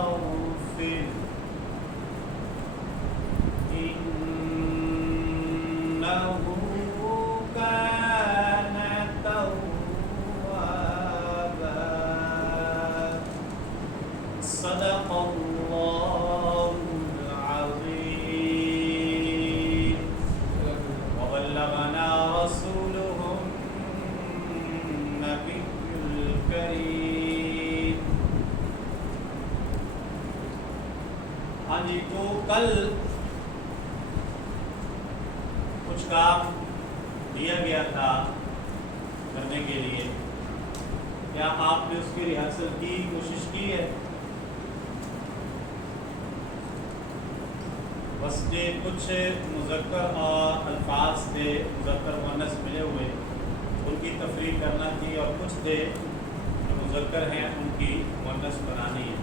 فاستغفر إنه كان توابا صدق الله العظيم وبلغنا رسوله النبي الكريم. ہاں جی، تو کل کچھ کام دیا گیا تھا کرنے کے لیے، کیا آپ نے اس کی ریہرسل کی کوشش کی ہے؟ بس یہ کچھ مذکر اور الفاظ تھے مذکر مؤنث ملے ہوئے، ان کی تفریق کرنا تھی، اور کچھ تھے جو مذکر ہیں ان کی مؤنث بنانی ہے.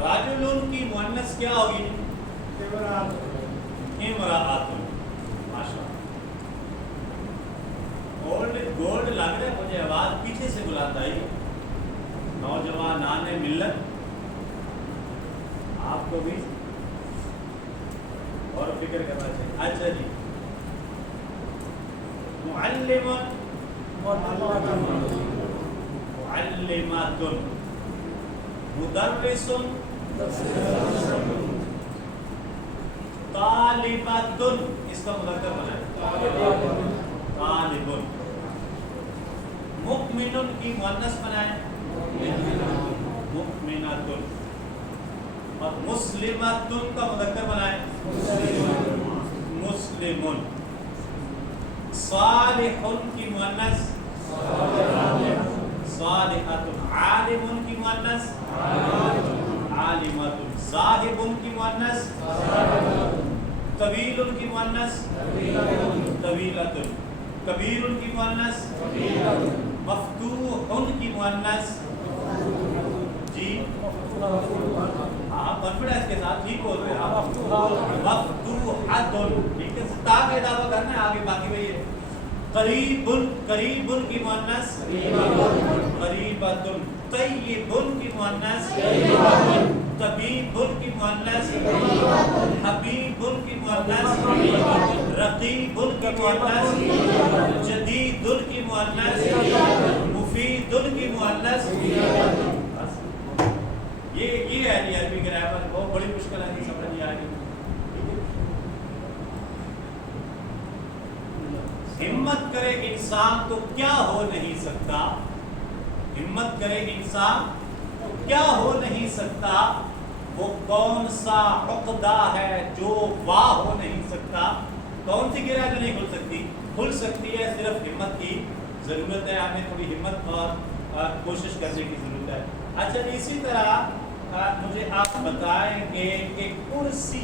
راجلون کی مؤنث کیا ہوگی؟ امرأۃ. ماشاءاللہ، گولڈ لگ رہا ہے مجھے، آواز پیچھے سے بلاتا ہے. نوجوانان ملت، آپ کو بھی اور فکر کرنا چاہیے. اچھا جی، معلمۃ، معلمات، مدرس، طالبات، اس کا مذکر بنا ہے طالب. مؤمن کی مؤنث بنائیں مؤمنات، اور مسلمات کا مذکر بنائیں مسلم. صالح کی مؤنث صالحات. عالم کی مؤنث عالمات. زاہد کی مؤنث طویل کی مؤنث طویلۃ. کبیر کی مؤنث مفتوح کی مؤنث جی آپ کانفیڈنس کے ساتھ ٹھیک بول رہے ہیں آپ. مفتوحۃ، ٹھیک ہے، تا کا اضافہ کرنا ہے آگے، باقی وہی ہے. قریب، قریب کی مؤنث قریبۃ. طیب کی مؤنث طبیب کی مؤنث حبیب کی مؤنث رقیب کی مؤنث جدید کی مؤنث مفید کی مؤنث. یہ ہے عربی گرامر، بہت بڑی مشکل ہے، نہیں سمجھ نہیں آئے گی. ہمت کرے انسان تو کیا ہو نہیں سکتا، ہمت کرے انسان تو کیا ہو نہیں سکتا، وہ کون سا عقدہ ہے جو واہ ہو نہیں سکتا. کون سی گرہ جو نہیں کھل سکتی؟ کھل سکتی ہے، صرف ہمت کی ضرورت ہے. ہمیں تھوڑی ہمت اور کوشش کرنے کی ضرورت ہے. اچھا، اسی طرح مجھے آپ بتائیں گے کہ کرسی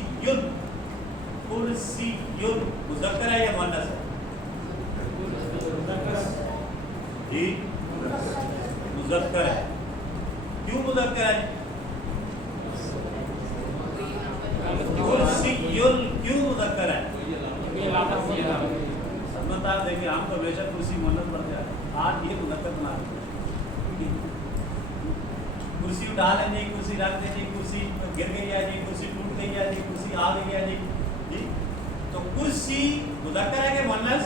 مذکر ہے یا مؤنث ہے؟ جی مذکر ہے. کیوں مذکر ہے؟ کرسی کیوں مذکر ہے؟ سمجھ آپ دیکھیں، ہم تو ہمیشہ کرسی مؤنث پڑھتے ہیں، آج یہ مذکر بنا دیں. کرسی اٹھا لیں جی، کرسی رکھ دیں جی، کرسی گر گئی ہے جی، کرسی ٹوٹ گئی ہے جی، کرسی آ گئی ہے جی. تو کرسی مذکر ہے کہ مؤنث؟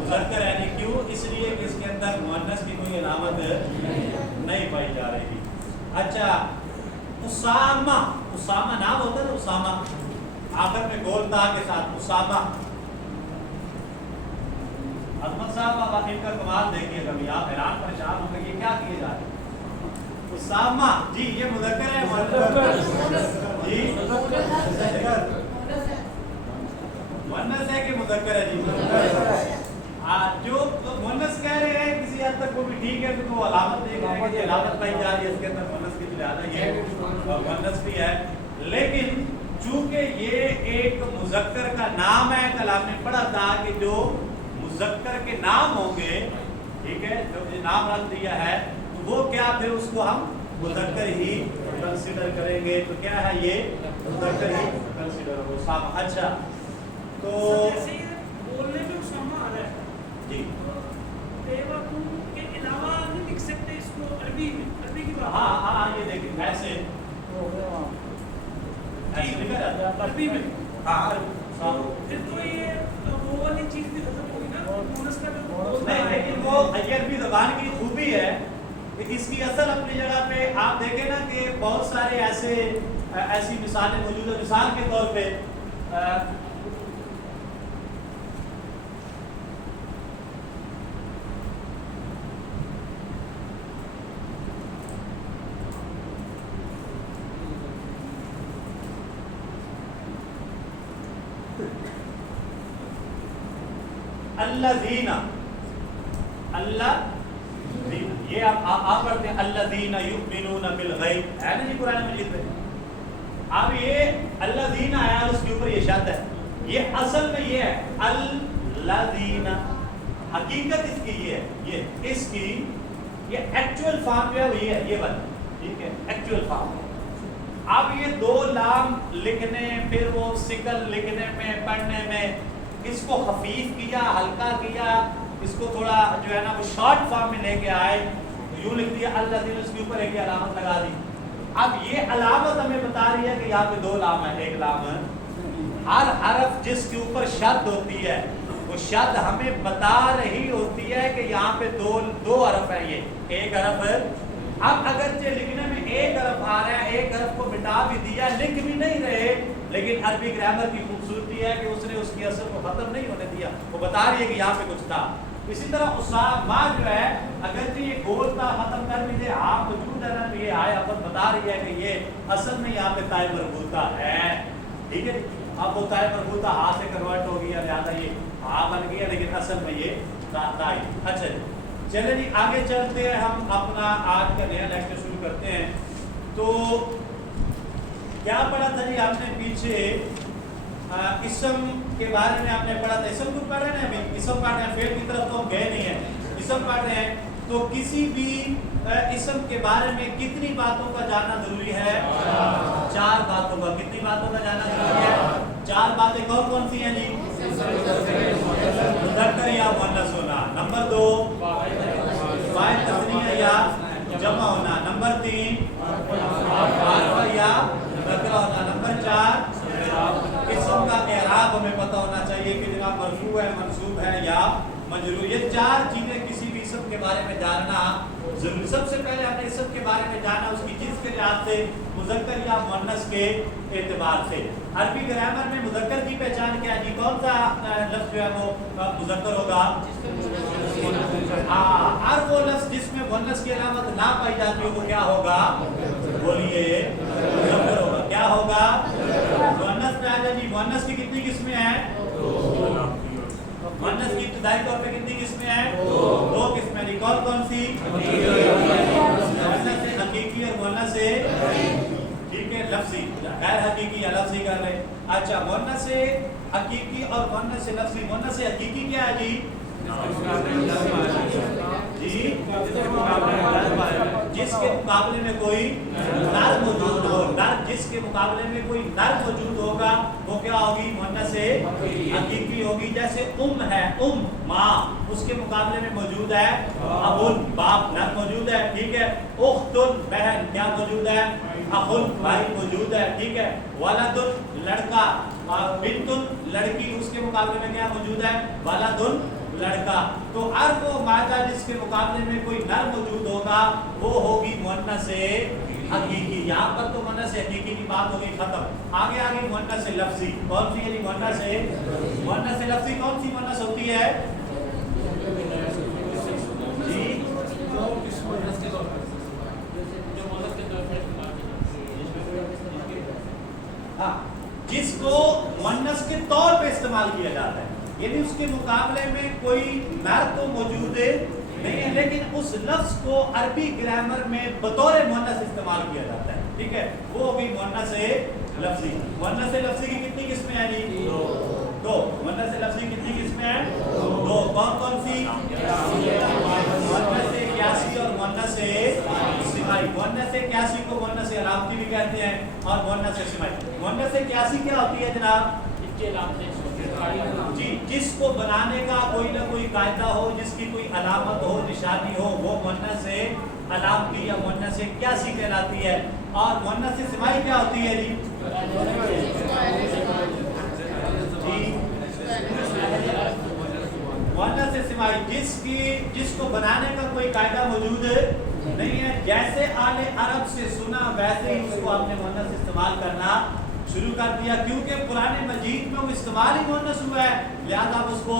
مذکر ہے. کیوں؟ اس لیے کہ اس کے اندر مؤنث کی کوئی علامت نہیں پائی جا رہی. اچھا، اسامہ نام ہوتا ہے نا، اسامہ آخر میں گول تا کے ساتھ اسامہ. عظمت صاحب آپ ان کا کمال دیکھیے کبھی، آپ حیران پریشان ہوں گے یہ کیا کیے جا رہے ہیں. اسامہ جی یہ مذکر ہے جی مؤنث ہے کہ مذکر ہے جی؟ جو مؤنث کہہ رہے ہیں کسی حد تک وہ بھی ٹھیک ہے، تو علامت دیکھ رہے ہیں کہ علامت پائی جا رہی ہے اس کے اندر مؤنث کی، لہٰذا یہ مؤنث بھی ہے. لیکن چونکہ یہ ایک مذکر کا نام ہے، کل آپ نے پڑھا تھا کہ جو مذکر کے نام ہوں گے ٹھیک ہے، جو نام رکھ دیا ہے تو وہ کیا پھر اس کو ہم مذکر ہی کنسیڈر کریں گے. تو کیا ہے یہ مذکر ہی کنسیڈر ہو. اسامہ. اچھا تو بولنے میں اسامہ آ رہا ہے جی دیواتو کے علاوہ نہیں لکھ سکتے اس کو عربی میں، عربی کی بات. ہاں یہ دیکھیں ایسے لکھا جاتا ہے عربی میں. ہاں پھر تو یہ وہ والی چیز بھی ختم ہوئی نا، مونس کا جو نہیں، لیکن وہ عربی زبان کی خوبی ہے کہ اس کی اصل اپنی جگہ پہ آپ دیکھیں نا کہ بہت سارے ایسی مثالیں موجود ہیں. مثال کے طور پہ الذین، یہ آپ پڑھتے ہیں الذین یؤمنون بالغیب، ہے نا جی قرآن مجید میں. اب یہ الذین آیا اس کے اوپر یہ شرط ہے، یہ اصل میں یہ ہے الذین، حقیقت اس کی یہ ہے، یہ اس کی یہ ایکچوئل فارم جو ہے وہ یہ ہے، یہ والا. ٹھیک ہے، ایکچوئل فارم. اب یہ دو لام لکھنے، پھر وہ سکل لکھنے میں پڑھنے میں اس کو خفیف کیا، ہلکا کیا، اس کو تھوڑا جو ہے نا وہ شارٹ فارم میں لے کے آئے، یوں لکھ دیا الذین، اس کے اوپر ایک علامت لگا دی. اب یہ علامت ہمیں بتا رہی ہے کہ یہاں پہ دو لام ہے، ایک لام ہے. ہر حرف جس کے اوپر شد ہوتی ہے وہ شد ہمیں بتا رہی ہوتی ہے کہ یہاں پہ دو حرف ہیں، یہ ایک حرف ہے. اب اگرچہ لکھنے میں ایک حرف آ رہا ہے، ایک حرف کو مٹا بھی دیا، لکھ بھی نہیں رہے، لیکن عربی گرامر کی خوبصورتی ہے کہ اس نے اس کی اثر کو ختم نہیں ہونے دیا، وہ بتا رہی ہے کہ یہاں پہ کچھ تھا. اسی طرح اسامہ جو ہے اگرچہ یہ گول تھا ختم کر بھی دے، آپ موجود ہے نا، یہ آیا پر بتا رہی ہے کہ یہ اصل میں یہاں پہ تائے مربوطہ ہے. ٹھیک ہے، اب وہ تائے مربوطہ ہاں سے کنورٹ ہو گیا، لہٰذا یہ ہاں بن گیا، لیکن اصل میں یہ تائی. اچھا جی چلے جی آگے چلتے ہیں، ہم اپنا آج کا نیا لیکچر شروع کرتے ہیں. تو کیا پڑھا تھا جی آپ نے پیچھے اسم کے بارے میں آپ نے پڑھا تھا. اسم کو پڑھ رہے ہیں ابھی، اسم پڑھ رہے ہیں، فعل کی طرف تو ہم گئے نہیں ہیں، اسم پڑھ رہے ہیں. تو کسی بھی اسم کے بارے میں کتنی باتوں کا جاننا ضروری ہے؟ 4 باتوں کا. کتنی باتوں کا جاننا ضروری ہے؟ 4 باتیں. کون کون سی ہیں جی؟ مذکر یا مؤنث ہونا. نمبر 2 فاعل تثنیہ یا جمع ہونا. نمبر 3 معرفہ یا نکرہ ہونا. نمبر 4 اسم کا اعراب ہمیں پتہ ہونا چاہیے کہ جناب مرفوع ہے، منصوب ہے یا مجرور. یہ 4 چیزیں کسی بھی اسم کے بارے میں جاننا ضروری. سب سے پہلے ہم نے اسم کے بارے میں جانا اس کی جنس کے لحاظ سے، مذکر یا مؤنث کے اعتبار سے. عربی گرامر میں مذکر کی پہچان کیا ہے جی؟ کون سا لفظ جو ہے وہ مذکر ہوگا؟ ہر وہ لفظ جس میں مؤنث کی علامت نہ پائی جاتی ہو وہ کیا ہوگا؟ بولیے مذکر ہوگا. کیا ہوگا؟ مؤنث میں آ جائے جی. مؤنث کی کتنی قسمیں ہیں؟ مؤنث کی ابتدائی طور پہ کتنی قسمیں ہیں؟ 2 قسمیں. کون کون سی؟ مؤنث حقیقی اور مؤنث ٹھیک ہے لفظی. غیر حقیقی یا لفظی کر رہے. اچھا مؤنث حقیقی اور مؤنث لفظی. مؤنث حقیقی کیا ہے جی؟ جس کے مقابلے میں کوئی نر موجود ہو. جس کے مقابلے میں کوئی نر موجود ہوگا وہ کیا ہوگی؟ مؤنث حقیقی ہوگی. جیسے ہے، ماں، اس کے مقابلے میں موجود ہے ابن، باپ، نر موجود ہے. ٹھیک ہے. اختن، بہن، کیا موجود ہے؟ اخن، بھائی موجود ہے. ٹھیک ہے. ولد، لڑکا. بنت، لڑکی، اس کے مقابلے میں کیا موجود ہے؟ ولد، لڑکا. تو ہر وہ مادہ جس کے مقابلے میں کوئی نر موجود ہوگا وہ ہوگی مؤنث حقیقی. یہاں پر تو مؤنث حقیقی کی بات ہو گئی ختم. آگے آگے مؤنث لفظی. کون سی ہے جی مؤنث لفظی؟ کون سی مؤنث ہوتی ہے جی؟ ہاں، جس کو مؤنث کے طور پہ استعمال کیا جاتا ہے، یعنی اس کے مقابلے میں کوئی نر تو موجود نہیں ہے لیکن اس لفظ کو عربی گرامر میں بطور مؤنث استعمال کیا جاتا ہے. ٹھیک ہے، وہ ہوگی مؤنث لفظی. مؤنث لفظی کی کتنی قسمیں ہیں جی؟ 2. مؤنث لفظی کی کتنی قسمیں ہیں؟ 2. کون کون سی؟ क्यासी को मुअन्नस अलामती भी कहते हैं और मुअन्नस इस्माई। मुअन्नस क्यासी क्या होती है जनाब? जी, जिसको बनाने का कोई ना कोई कायदा हो, जिसकी कोई अलामत हो, निशानी हो, वो मुअन्नस अलामती या मुअन्नस क्यासी कहलाती है। और मुअन्नस इस्माई क्या होती है जी? मुअन्नस इस्माई जिसको बनाने का कोई कायदा मौजूद नहीं है, जैसे आले अरब से सुना वैसे ही उसको आपने मुअन्नस इस्तेमाल करना शुरू कर दिया, क्योंकि पुराने मजीद में वो इस्तेमाल ही मुअन्नस हुआ है, लिहाजा आप उसको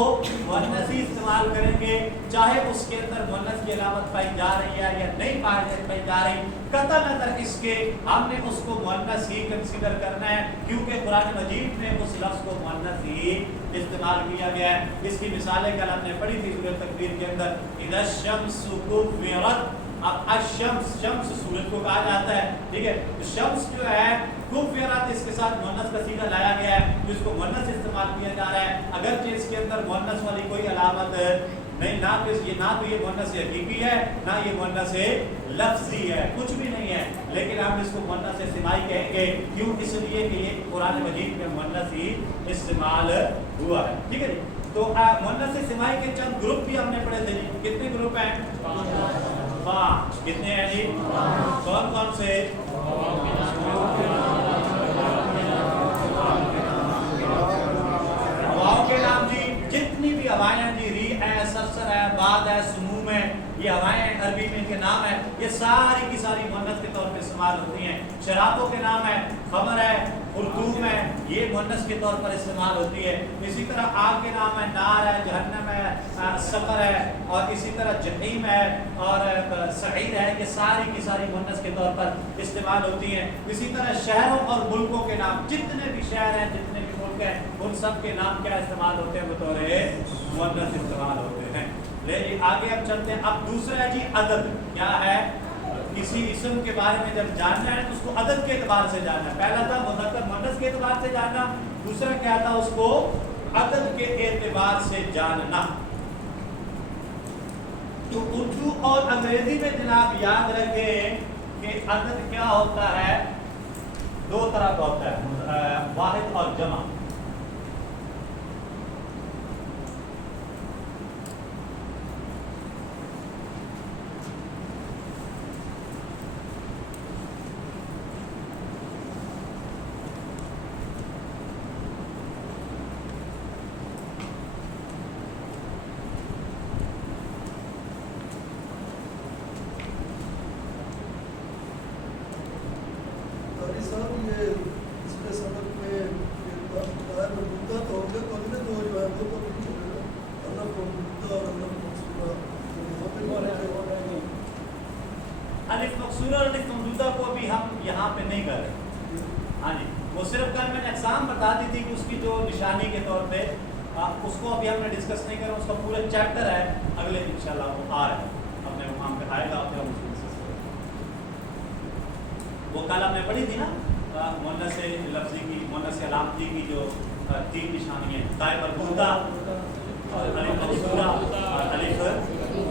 मुअन्नस ही इस्तेमाल करेंगे, चाहे उसके अंदर मुअन्नस की अलामत पाई जा रही है या नहीं पाई जा रही। कतई नज़र इसके हमने उसको मुअन्नस ही कंसीडर करना है, क्योंकि पुराने मजीद में उस लफ्ज़ को मुअन्नस ही इस्तेमाल किया गया है। इसकी मिसालें कल हमने पढ़ी थी सूरह तकवीर के अंदर, इज़ा शम्सु कुव्विरत। अब अशम्स, शम्स सूरज को कहा जाता है, ठीक है। तो शम्स जो है कुव्विरत, इसके साथ मुअन्नस का सीगा लाया गया है, तो इसको मुअन्नस इस्तेमाल किया जा रहा है, अगरचे इसके अंदर मुअन्नस वाली कोई अलामत नहीं, ना तो ये मुअन्नस हकीकी है, ना ये मुअन्नस लफ्ज़ी है, कुछ भी नहीं है, लेकिन हम इसको मुअन्नस इस्माई कहेंगे। क्यों? इसलिए कि ये कुरान मजीद में मुअन्नस ही इस्तेमाल हुआ है, ठीक है जी। तो मुअन्नस इस्माई के चंद ग्रुप भी हमने पढ़े थे जी। कितने ग्रुप हैं? 5। कितने हैं जी? कौन कौन से? हवाओं के नाम जी, जितनी भी हवाएं हैं जी, री है, सरसर है, बाद है, सुमूम है, ये हवाएं अरबी में इनके नाम है, ये सारी की सारी मुअन्नस के तौर पे इस्तेमाल होती हैं। शराबों के नाम है, खमर है, खुर्तूम है, ये मुअन्नस के तौर पर इस्तेमाल होती है। इसी तरह आग के नाम है, नार है, जहन्नम है, सफर है, और इसी तरह जहीम है और सईर है, ये सारी की सारी मुअन्नस के तौर पर इस्तेमाल होती हैं। इसी तरह शहरों और मुल्कों के नाम, जितने भी शहर हैं, जितने भी मुल्क हैं, उन सब के नाम क्या इस्तेमाल होते हैं? बतौर मुअन्नस इस्तेमाल होते हैं। ले जी आगे हम चलते हैं। अब दूसरा है जी अदद। क्या है? किसी इस्म के बारे में जब जानना है तो उसको अदद के एतबार से जानना है। पहला था मुज़क्कर मुअन्नस के एतबार से जानना, दूसरा क्या था? उसको अदद के एतबार से जानना। तो उर्दू और अंग्रेजी में जनाब याद रखें कि अदद क्या होता है? 2 तरह का होता है, वाहिद और जमा। अलिफ मकसूरा और अलिफ ममदूदा को भी हम यहाँ पे नहीं कर रहे। हाँ जी, वो सिर्फ कल मैंने एग्जाम बता दी थी कि उसकी जो निशानी के तौर पे उसको अभी हमने डिस्कस नहीं करा। उसका पूरा चैप्टर है, अगले इंशाल्लाह वो आ रहा है, अपने मुकाम पे आएगा, अपने उसको डिस्कस करेंगे। वो कल हमने पढ़ी थी ना मुअन्नस लफ्ज़ी की, मुअन्नस अलामती की जो 3 निशानी है, दाए मरबूता, अलिफ मकसूरा और अलिफ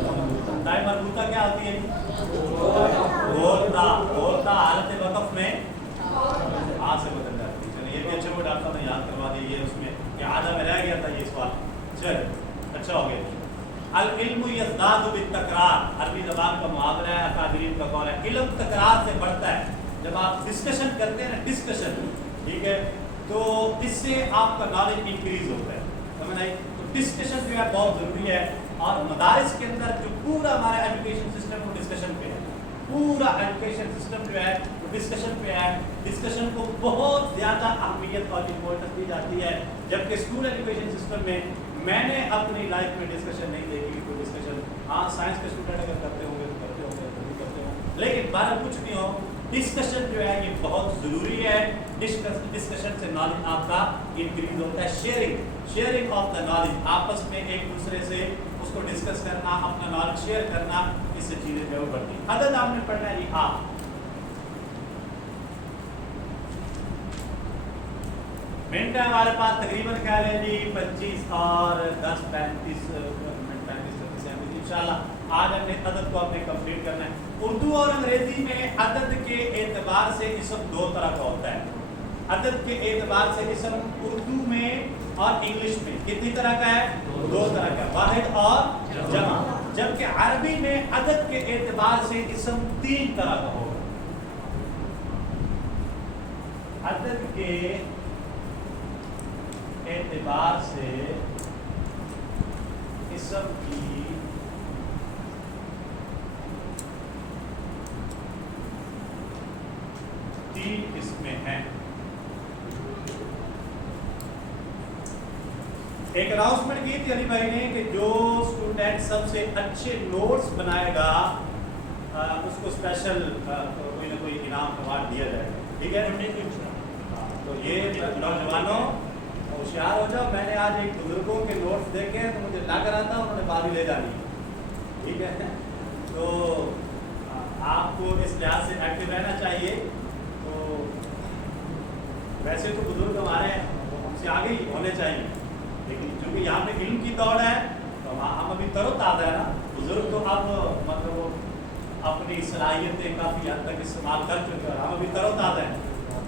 ममदूदा। दाए मरबूता क्या होती है? बोलता हालत वक़फ़ में आ से बदल जाती है। चलिए ये भी अच्छे वो डॉक्टर ने याद करवा दी, ये उसमें ये आधा में रह गया था ये सवाल। चल अच्छा हो गया। अल इल्मु यज़दादु बित्तकरार, अरबी ज़बान का मुहावरा है, अकादरीन का कौल है। इल्म तकरार से बढ़ता है। जब आप डिस्कशन करते हैं ना, डिस्कशन, ठीक है, तो इससे आपका नॉलेज इंक्रीज होता है, समझ आई? तो डिस्कशन जो है बहुत ज़रूरी है। और मदारिस के अंदर जो पूरा हमारा एजुकेशन सिस्टम वो डिस्कशन पे है, पूरा एजुकेशन सिस्टम जो है वो डिस्कशन पे है। डिस्कशन को बहुत ज़्यादा अहमियत और इम्पोर्टेंस दी जाती है, जबकि स्कूल एजुकेशन सिस्टम में मैंने अपनी लाइफ में डिस्कशन नहीं देखी। कोई डिस्कशन, हाँ साइंस के स्टूडेंट अगर करते होंगे तो करते होंगे, तो नहीं करते होंगे, लेकिन बाहर कुछ नहीं हो, डिस्कशन जो है ये बहुत ज़रूरी है। डिस्कशन से नॉलेज आपका इंक्रीज होता है। शेयरिंग ऑफ द नॉलेज, आपस में एक दूसरे से उसको डिस्कस करना, अपना नॉलेज शेयर करना, इससे चीज़ें जो बढ़ती हैं। अदद आपने पढ़ना है जी। मिनट है हमारे पास तकरीबन कह लें जी 25 और 10 35 मिनट 35 इंशाल्लाह आज हमने अदद को अपने कंप्लीट करना है। उर्दू और अंग्रेजी में अदद के एतबार से इसम दो तरह का होता है। अदद के एतबार से इसम उर्दू में और इंग्लिश में कितनी तरह का है? दो तरह का, वाहिद और जमा। जबकि अरबी में अदद के एतबार से इसम तीन तरह का होगा। अदद के एतबार से इसम की तीन किस्में हैं। एक अनाउंसमेंट की थी अली भाई ने कि जो स्टूडेंट सबसे अच्छे नोट्स बनाएगा उसको स्पेशल कोई ना कोई इनाम अवार्ड दिया जाएगा, ठीक है? तो ये नौजवानों होशियार हो जाओ। मैंने आज एक बुजुर्गों के नोट्स देखे तो मुझे लग रहा था उन्होंने बारी ले जानी, ठीक है? तो आपको इस लिहाज से एक्टिव रहना चाहिए। तो वैसे तो बुजुर्ग हमारे हमसे आगे ही होने चाहिए, लेकिन चूंकि यहाँ पे इल्म की दौड़ है तो हम अभी तरोताज़ा है ना। बुजुर्ग तो अब मतलब अपनी सलाहियतें काफ़ी हद तक इस्तेमाल कर चुके हैं, हम अभी तरोताज़ा हैं,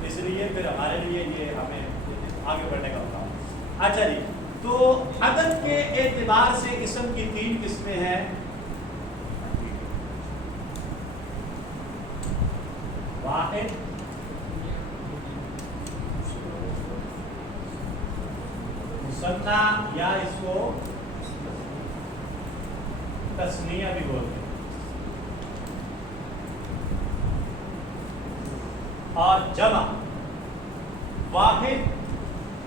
इसलिए फिर हमारे लिए ये हमें आगे बढ़ने का होगा। अच्छा जी, तो अदद के एतबार से इसम की तीन किस्में हैं। वाहिद, मुसन्ना या इसको तस्निया भी बोलते हैं, और जमा। वाहिद,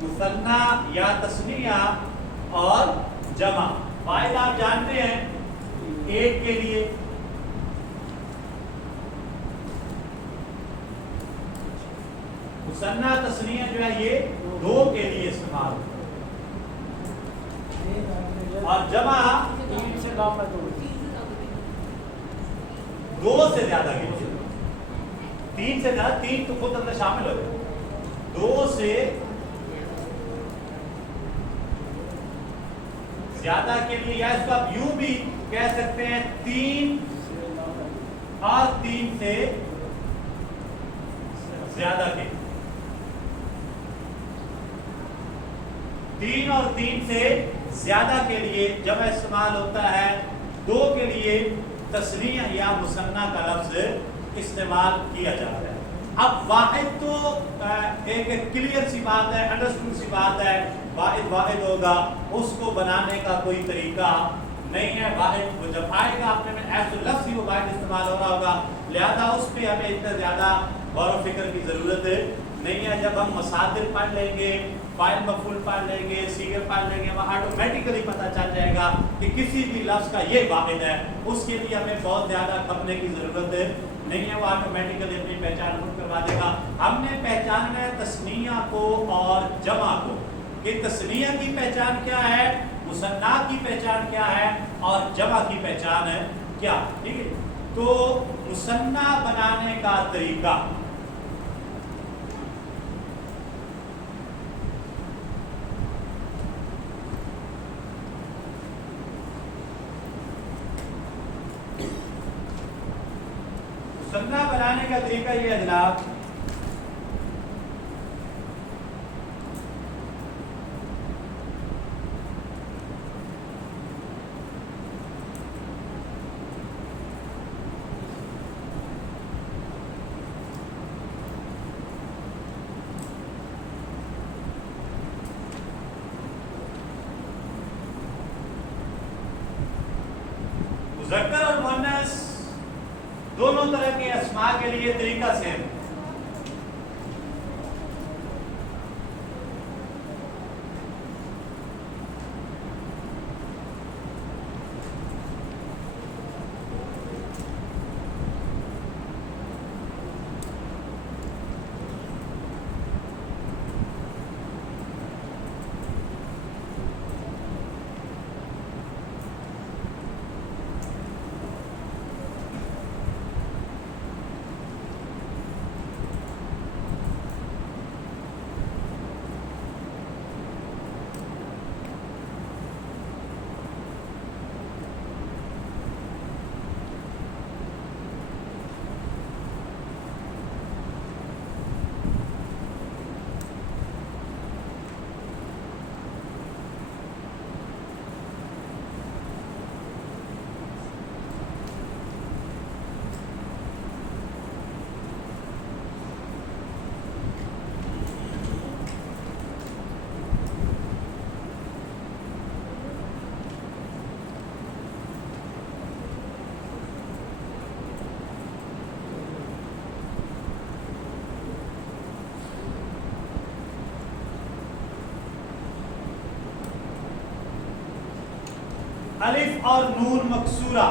मुसन्ना या तस्निया और जमा। वाहिद आप जानते हैं एक के लिए, मुसन्ना तस्निया जो है ये दो के लिए इस्तेमाल होता है, और जमा दो से ज्यादा के लिए। तीन से ज्यादा, तीन तो खुद अंदर शामिल हो जाए, दो से ज्यादा के लिए, या इसको आप यूं भी कह सकते हैं तीन और तीन से ज्यादा के। तीन और तीन से ज्यादा के लिए जब इस्तेमाल होता है, दो के लिए तस्नीह या मुसन्ना का लफ्ज इस्तेमाल किया जाता है। अब वाहिद तो एक क्लियर सी बात है, अंडरस्टूड सी बात है, वाहिद वाहिद होगा, उसको बनाने का कोई तरीका नहीं है। वाहिद वो जब आएगा अपने में ऐसे लफ्ज ही वो वाहिद इस्तेमाल हो रहा होगा, लिहाजा उस पर हमें इतना ज़्यादा गौर व फिक्र की ज़रूरत नहीं है। जब हम मसादिर पढ़ लेंगे, फाइल मफूल पढ़ लेंगे, सीगर पढ़ लेंगे, वहाँ ऑटोमेटिकली पता चल जाएगा कि किसी भी लफ्ज़ का ये वाहिद है। उसके लिए हमें बहुत ज़्यादा खपने की ज़रूरत नहीं है, वो ऑटोमेटिकली अपनी पहचान खुद करवा देगा। हमने पहचानना है तस्निया को और जमा को, कि तस्निया की पहचान क्या है, मुसन्ना की पहचान क्या है, और जमा की पहचान है क्या, ठीक है? तो मुसन्ना बनाने का तरीका, मुसन्ना बनाने का तरीका ये है जनाब, मुज़क्कर और मुअन्नस दोनों तरह के अस्मा के लिए तरीका सेम है। الف اور نون مکسورہ،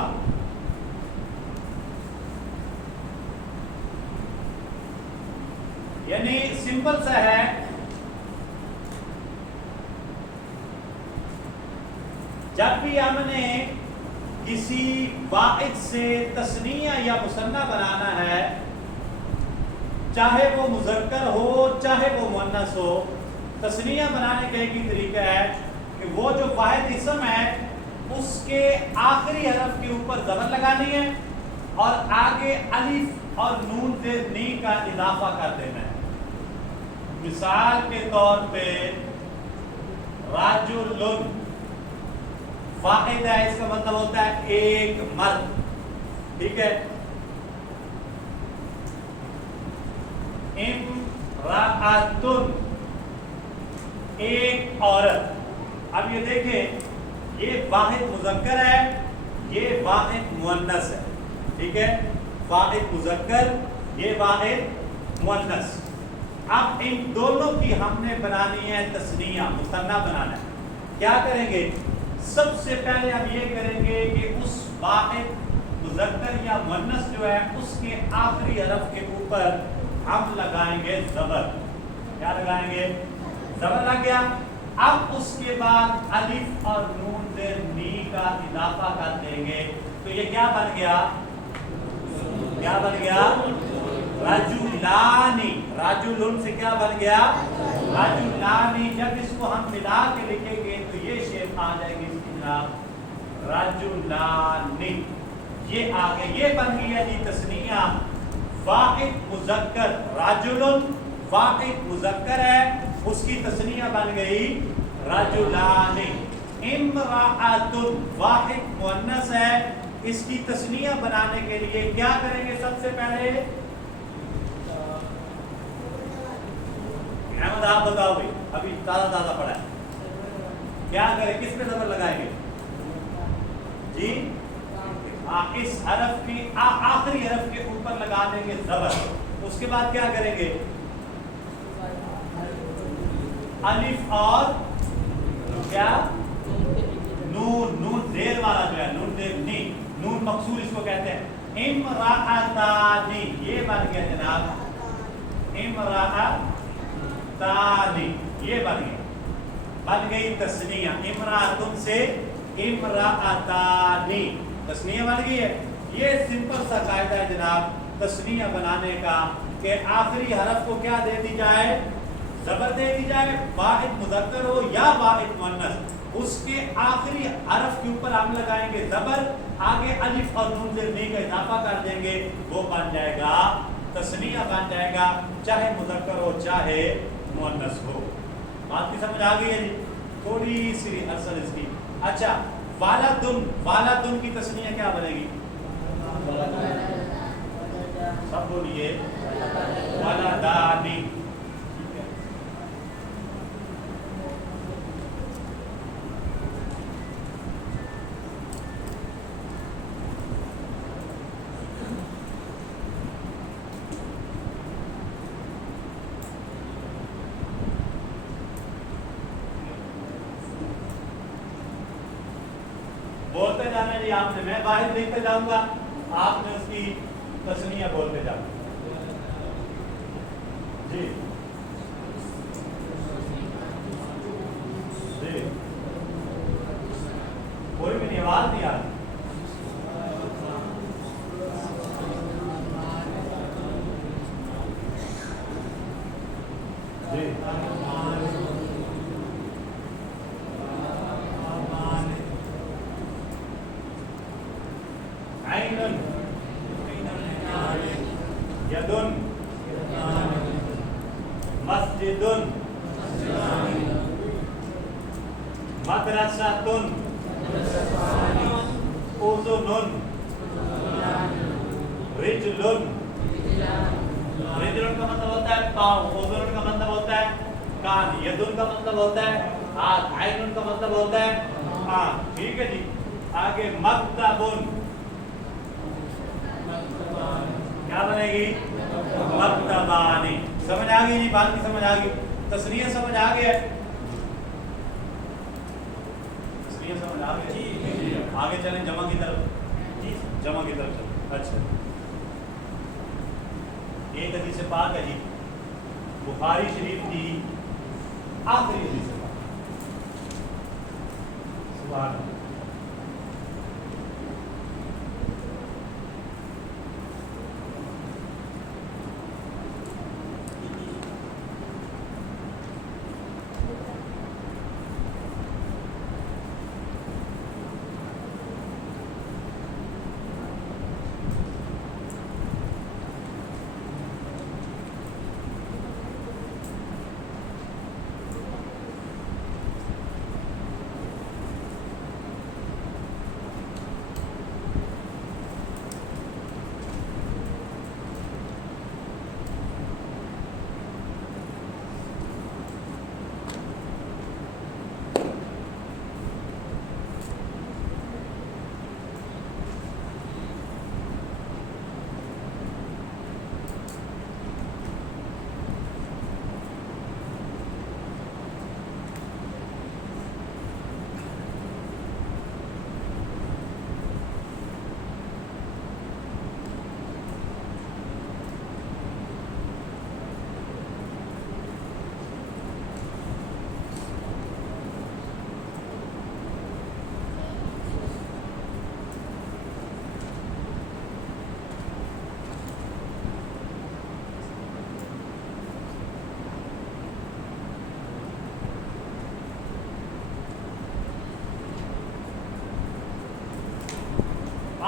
یعنی سمپل سا ہے، جب بھی ہم نے کسی واحد سے تثنیہ یا مثنیٰ بنانا ہے، چاہے وہ مذکر ہو چاہے وہ مؤنث ہو، تثنیہ بنانے کا ایک ہی طریقہ ہے کہ وہ جو واحد اسم ہے اس کے آخری حرف کے اوپر زبر لگانی ہے اور آگے الف اور نون زیر نی کا اضافہ کر دینا ہے۔ مثال کے طور پہ رجل واحد ہے، اس کا مطلب ہوتا ہے ایک مرد، ٹھیک ہے۔ امرأۃ ایک عورت۔ اب یہ دیکھیں، یہ واحد مذکر ہے، یہ واحد مؤنث ہے، ٹھیک ہے، واحد مذکر، یہ واحد مؤنث۔ اب ان دونوں کی ہم نے بنانی ہے تثنیہ، مثنیٰ بنانا ہے۔ کیا کریں گے؟ سب سے پہلے ہم یہ کریں گے کہ اس واحد مذکر یا مؤنث جو ہے اس کے آخری حرف کے اوپر ہم لگائیں گے زبر۔ کیا لگائیں گے؟ زبر لگ گیا۔ اب اس کے بعد الف اور نون زیر نی کا اضافہ کر دیں گے، تو یہ کیا بن گیا؟ کیا بن گیا؟ رجلانی۔ رجلن سے کیا بن گیا؟ رجلانی۔ جب اس کو ہم ملا کے لکھیں گے تو یہ شیپ آ جائے گی اس کی جناب، رجلانی۔ یہ آگے یہ بن گیا جی تثنیہ، واحد مذکر رجلن، واحد مذکر ہے، اس کی تثنیہ بن گئی رجلانی۔ امرأۃ واحد مؤنث ہے، اس کی تثنیہ بنانے کے لیے کیا کریں گے؟ سب سے پہلے احمد آپ بتاؤ بھائی، ابھی تازہ پڑھا ہے، کیا کریں؟ کس پہ زبر لگائیں گے جی؟ اس حرف کی آخری حرف کے اوپر لگا دیں گے زبر۔ اس کے بعد کیا کریں گے؟ الف اور کیا؟ نون، نون زیر والا جو ہے، نون زیر نی، نون مکسور اس کو کہتے ہیں۔ امرأتانی، یہ بن گیا جناب امرأتانی، یہ بن گیا، بن گئی تثنیہ۔ امرأتن سے امرأتانی، تثنیہ بن گئی ہے۔ یہ سمپل سا قاعدہ ہے جناب تثنیہ بنانے کا کہ آخری حرف کو کیا دے دی جائے؟ زبر دے دی جائے، واحد مذکر ہو یا واحد مؤنث، اس کے آخری حرف کے اوپر ہم لگائیں گے زبر، آگے الف اور نون زیر نی کا اضافہ کر دیں گے، وہ بن جائے گا تثنیہ، بن جائے گا، چاہے مذکر ہو چاہے مؤنث ہو۔ بات کی سمجھ آ گئی ہے جی؟ تھوڑی سی اصل اس کی۔ اچھا، والدن، والدن کی تثنیہ کیا بنے گی؟ سب بولیے ولدانی۔ بولتے جانا جی آپ نے، میں واحد لکھتے جاؤں گا، آپ نے اس کی تثنیہ بولتے جاؤں جی جی۔ کوئی بھی نہیں، آواز نہیں آ رہی جی۔ عینن، یدن، مسجدن، مدرستن، اذنن، رجلن۔ رجلن کا مطلب ہوتا ہے پاؤں، اذنن کا مطلب ہوتا ہے کان، یدن کا مطلب ہوتا ہے ہاتھ، عینن کا مطلب ہوتا ہے آنکھ، ٹھیک ہے جی۔ آگے مکتبن، کیا بنے گی؟ مکتبانی۔ سمجھ آ گئی جی؟ بات کی سمجھ آ گئی؟ تثنیہ سمجھ آ گیا؟ تثنیہ سمجھ آ گیا؟ آگے چلیں جمع کی طرف. جی جمع کی طرف چلیں. اچھا ایک حدیث پاک ہے جی بخاری شریف کی آخری حدیث پاک. سبحان اللہ.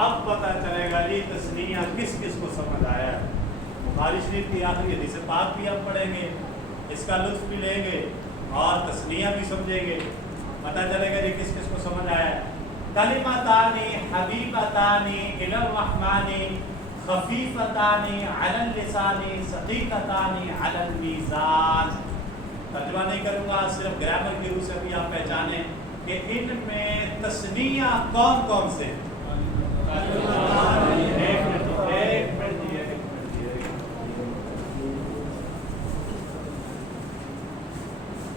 اب پتہ چلے گا جی تسنیہ کس کس کو سمجھ آیا ہے. بخاری شریف کی آخری حدیث پاک بھی ہم پڑھیں گے, اس کا لطف بھی لیں گے اور تسنیہ بھی سمجھیں گے. پتہ چلے گا جی کس کس کو سمجھ آیا ہے. کلمتانی حبیبتانی الی الرحمن خفیفتانی علی اللسان ثقیلتانی علی المیزان. ترجمہ نہیں کروں گا, صرف گرامر کی روح سے بھی آپ پہچانیں کہ ان میں تسنیہ کون کون سے.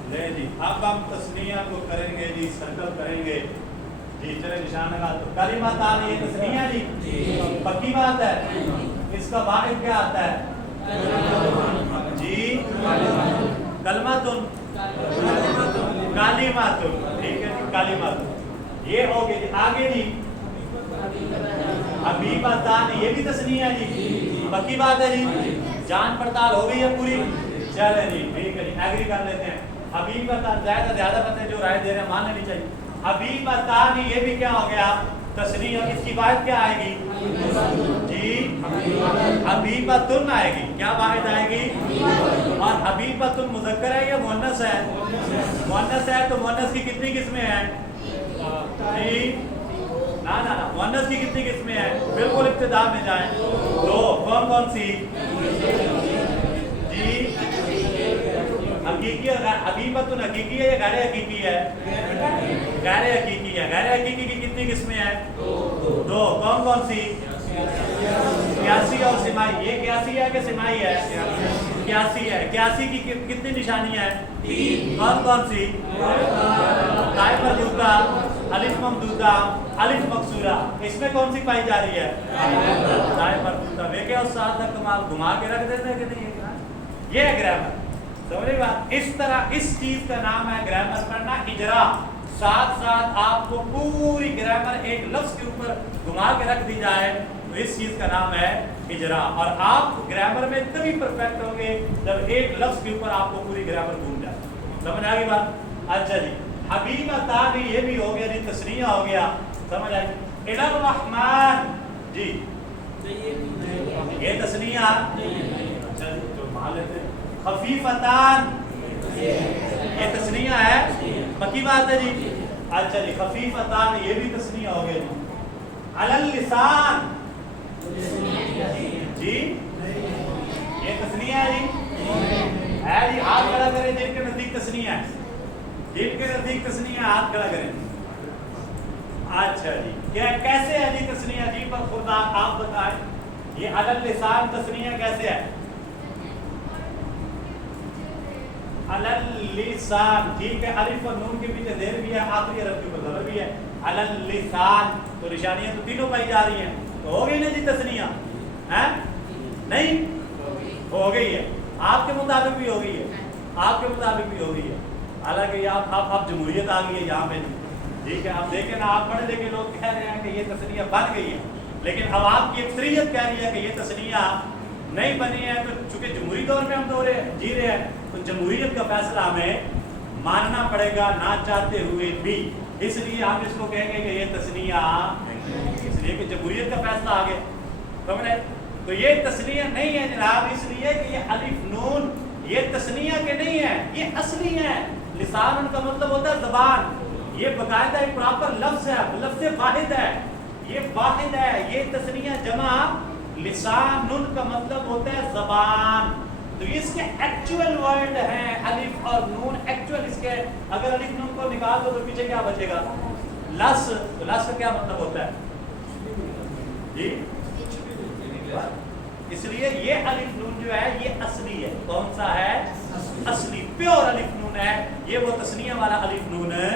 لے جی اب ہم تسنیہ کو کریں گے جی, سرکل کریں گے جی. چلے نشان لگا تو کلمتان یہ تسنیہ جی پکی بات ہے. اس کا واحد کیا آتا ہے جی کلمتن کلمتن. ٹھیک ہے جی کلمتن یہ ہو گئی. آگے جی حبیبتان یہ بھی تسنیہ ہے جی, پکی بات ہے جی. جان پڑتال ہو گئی ہے پوری. چلے جی ٹھیک ہے جی ایگری کر لیتے ہیں. حبیبتان زیادہ بندے جو رائے دے رہے ہیں مان لینی چاہیے. حبیبتان یہ بھی کیا ہو گیا تسنیہ. اس کی واحد کیا آئے گی جی حبیبتن آئے گی. کیا واحد آئے گی. اور حبیبتن مذکر ہے یا مؤنث ہے. مؤنث ہے تو مؤنث کی کتنی قسمیں ہیں جی. نا مؤنث کی کتنی قسمیں ہیں. بالکل ابتدا میں جائیں. دو. کون کون سی جی. حقیقی حبیبتن حقیقی ہے یا غیر حقیقی ہے. غیر حقیقی ہے. غیر حقیقی کی کتنی قسمیں ہیں. دو. کون کون سی قیاسی اور سمائی. یہ قیاسی ہے کہ سمائی ہے. قیاسی ہے. قیاسی کی کتنی نشانی ہے. کون کون سی قائم مردودہ الف ممدودہ الف مقصورہ. اس میں کون سی پائی جا رہی ہے قائم مردودہ. دیکھیں استاد کا کمال گھما کے رکھ دیتے ہیں کہ نہیں. یہ ہے گرامر. سمجھ رہی بات. اس طرح اس چیز کا نام ہے گرامر پڑھنا اجرا. ساتھ ساتھ آپ کو پوری گرامر ایک لفظ کے اوپر گھما کے رکھ دی جائے تو اس چیز کا نام ہے اجرا. اور آپ گرامر میں تبھی پرفیکٹ ہوں گے جب ایک لفظ کے اوپر آپ کو پوری گرامر گھوم جائے. سمجھ آ گئی بات. اچھا جی حبیبتان یہ بھی ہو گیا جی تسنیہ ہو گیا. سمجھ آئی. الی الرحمن جی یہ تسنیہ. اچھا جی جو مان لیتے ہیں. خفیفتان یہ تسنیہ ہے. پکی بات ہے جی. اچھا جی خفیفتان یہ بھی تسنیہ ہو گیا جی. علی اللسان جی یہ تسنیہ ہے جی. ہے جی ہاتھ کھڑا کریں جن کے نزدیک تسنیہ ہے. جن کے نزدیک تسنیہ ہاتھ کھڑا کریں. اچھا جی کیسے ہے جی تسنیہ جی پر خدا آپ بتائیں. یہ علی اللسان تسنیہ کیسے ہے. علی اللسان ٹھیک ہے. الف اور نون کے پیچھے زیر بھی ہے, آخری حرف کے اوپر ضمیر بھی ہے. अलल लिसान, तो निशानियां तो तीनों पाई जा रही हैं, तो हो गई ना जी तस्निया, हैं? नहीं हो गई है, आपके मुताबिक भी हो गई है, आपके मुताबिक भी हो गई है। हालांकि आप अब जमहूरियत आ गई है यहाँ पे, ठीक है। अब देखें ना, आप पढ़े लिखे लोग कह रहे हैं कि ये तस्निया बन गई है, लेकिन अब आपकी अक्सरियत कह रही है कि ये तस्निया नहीं बनी है। तो चूंकि जमहूरी दौर में हम जी रहे हैं, तो जमहूरियत का फैसला हमें मानना पड़ेगा ना चाहते हुए भी, इसलिए हम इसको कहेंगे कि ये तस्निया, इसलिए कि जमहूरियत का फैसला आ गया, समझ रहे? तो ये तस्निया नहीं है जनाब, इसलिए कि ये अलिफ नून ये तस्निया के नहीं है, ये असली है। लिसान उनका मतलब होता है ज़बान, ये बाकायदा एक प्रॉपर लफ्ज़ है, लफ्ज़ वाहिद है, ये वाहिद है। ये तस्निया जमा लिसानुन का मतलब होता है ज़बान, तो इसके एक्चुअल वर्ड हैं अलिफ और नून, एक्चुअल इसके। अगर अलिफ नून को निकाल दो तो पीछे क्या बचेगा? लस। तो लस का क्या मतलब होता है जी? इसलिए ये अलिफ नून जो है ये असली है। कौन सा है? असली प्योर अलिफ नून है, ये वो तस्निया वाला अलिफ नून है।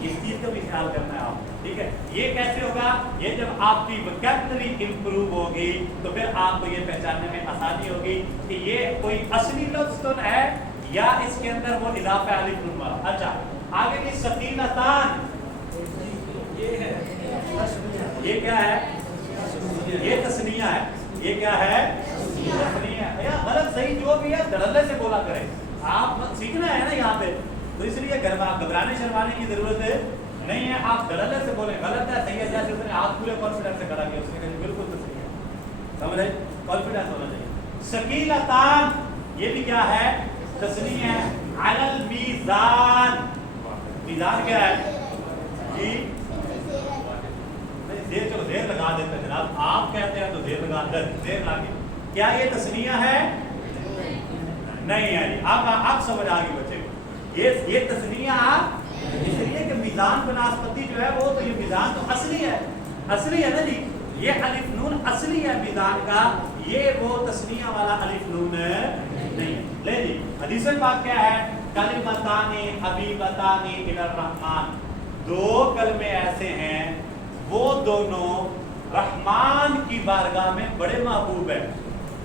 इस चीज का भी ख्याल करना है आप, ठीक है। ये कैसे होगा? ये जब आपकी वोकैबुलरी इंप्रूव होगी तो फिर आपको ये पहचानने में आसानी होगी कि ये कोई असली लफ्ज तो है या इसके अंदर वो इजाफा अलिफ नून वाला। अच्छा, आगे की सकीनतान, ये है, ये क्या है? ये तस्निया है। ये क्या है? तस्निया है। या गलत सही जो भी है धड़ल्ले से बोला करें, आप सीखना है ना यहाँ पे, तो इसलिए घबराने शर्माने की जरूरत नहीं है। आप धड़ल्ले से बोले, गलत है सही है, जैसे उसने आप पूरे कॉन्फिडेंस से खड़ा किया, उसने कहा बिल्कुल तो सही है, समझ रहे? कॉन्फिडेंस होना चाहिए। सकीलतान ये भी क्या है? तस्निया है। अलल मीज़ान, मीज़ान क्या है जी? देर, चलो देर लगा देते हैं जनाब, आप कहते हैं तो देर लगा के। क्या ये तस्निया है? नहीं है जी, आप समझ आ गई बच्चे को। ये तस्निया इसलिए कि मीज़ान बनास्पति जो है वो, तो ये मीज़ान तो असली है, असली है ना जी। ये अलिफ नून असली है मीज़ान का, ये वो तस्निया वाला अलिफ नून नहीं है। ले जी, हदीस पाक क्या है? कलिमतानी हबीबतानी इलर रहमान, दो कलमे ऐसे हैं वो दोनों रहमान की बारगाह में बड़े महबूब हैं।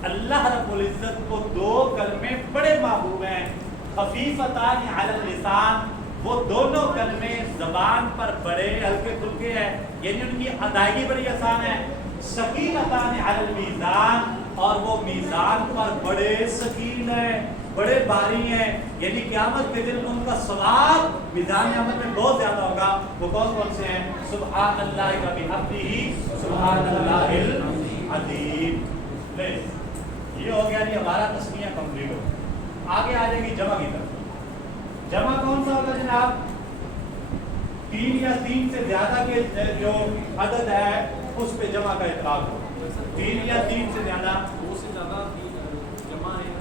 अल्लाह रब्बुल इज्जत को दो कलमे बड़े महबूब हैं। खफीफतान अलल लिसान, वो दोनों कलमे ज़बान पर बड़े हल्के फुल्के हैं, यानी उनकी अदायगी बड़ी आसान है। सकीनतान अलल मीज़ान, और वो मीज़ान पर बड़े सकीन है, बड़े भारी हैं, यानी क़यामत के दिन उनका सवाब मीज़ान अमल में बहुत ज़्यादा होगा। वो कौन कौन से हैं? सुब्हानल्लाह व बिहम्दिही सुब्हानल्लाहिल अज़ीम। ले, ये हो गया जी हमारा तस्निया कंप्लीट हो। आगे आ जाएगी जमा की तरफ। जमा कौन सा होगा जनाब? 3 या 3 से ज़्यादा के जो अदद है उस पे जमा का इतलाक हो। 3 या 3 से ज़्यादा, 2 से ज़्यादा जमा है,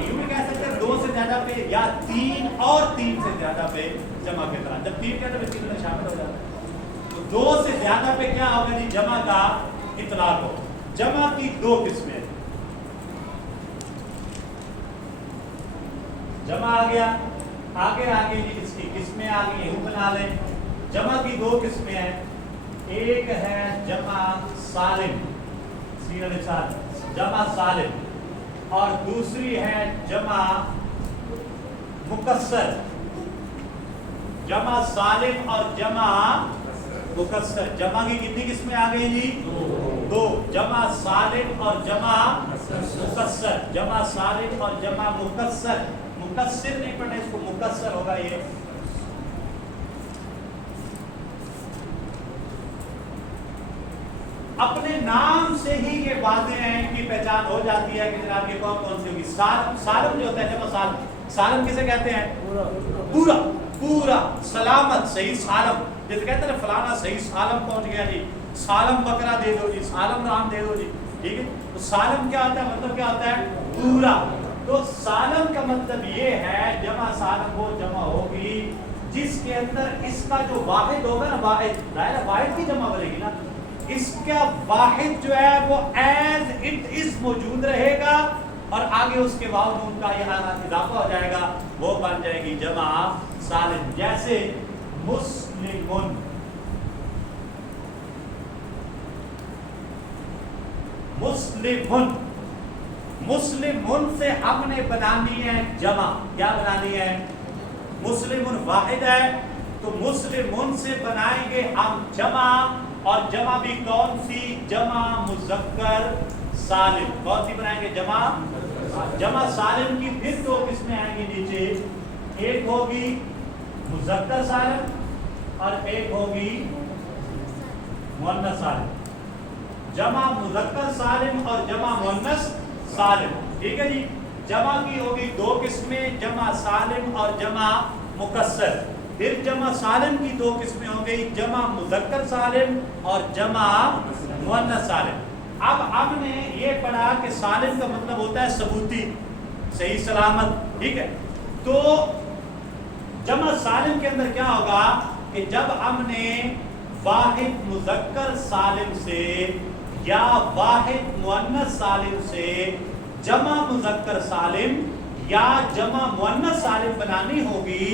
यूं भी कह सकते हैं 2 से ज्यादा पे, या 3 और 3 से ज्यादा पे जमा के तरह। जब 3 कहते हैं 3 में शामिल हो जाता है, तो 2 से ज्यादा पे क्या होगा जी? जमा का इतलाक हो। जमा की 2 किस्में, जमा आ गया, आगे जी इसकी किस्में आ गई, यूं बना लें। जमा की 2 किस्में हैं, एक है जमा सालिम, जमा सालिम, और दूसरी है जमा मुकस्सर। जमा सालिम और जमा मुकस्सर, जमा की कितनी किस्में आ गई जी? 2। जमा सालिम और जमा मुकस्सर, जमा सालिम और जमा मुकस्सर। मुकस्सर नहीं पढ़ना, इसको मुकस्सर होगा। ये अपने नाम से ही ये बातें हैं, इनकी पहचान हो जाती है कि जनाब ये कौन कौन सी होगी। सालम जो होता है जमा सालम, सालम किसे कहते हैं? पूरा पूरा सलामत सही सालम, जैसे कहते हैं फलाना सही सालम पहुंच गया जी, सालम बकरा दे दो जी, सालम राम दे दो जी, ठीक है। तो सालम क्या होता है? मतलब क्या होता है? पूरा। तो सालम का मतलब ये है, जमा सालम वो जमा होगी जिसके अंदर इसका जो वाहिद होगा ना, वाहिद की जमा बनेगी ना, इसका वाहिद जो है वो एज इट इज मौजूद रहेगा, और आगे उसके वाव नून का यहाँ इजाफा हो जाएगा, वो बन जाएगी जमा सालिम। जैसे मुस्लिमुन, मुस्लिमुन, मुस्लिमुन से हमने बनानी है जमा। क्या बनानी है? मुस्लिमुन वाहिद है तो मुस्लिमुन से बनाएंगे हम जमा, और जमा भी कौन सी? जमा मुज़क्कर सालिम। कौन सी बनाएंगे? जमा। जमा सालिम की फिर दो किस्में आएंगी नीचे, एक होगी मुज़क्कर सालिम और एक होगी मुअन्नस सालिम। जमा मुज़क्कर सालिम और जमा मुअन्नस सालिम, ठीक है जी। जमा की होगी दो किस्में, जमा सालिम और जमा मुकस्सर। फिर जमा सालिम की दो किस्में हो गई, जमा मुज़क्कर सालिम और जमा मुअन्नस सालिम। अब हमने ये पढ़ा कि सालिम का मतलब होता है सबूती, सही सलामत, ठीक है। तो जमा सालिम के अंदर क्या होगा कि जब हमने वाहिद मुज़क्कर सालिम से या वाहिद मुअन्नस सालिम से जमा मुज़क्कर सालिम या जमा मुअन्नस सालिम बनानी होगी,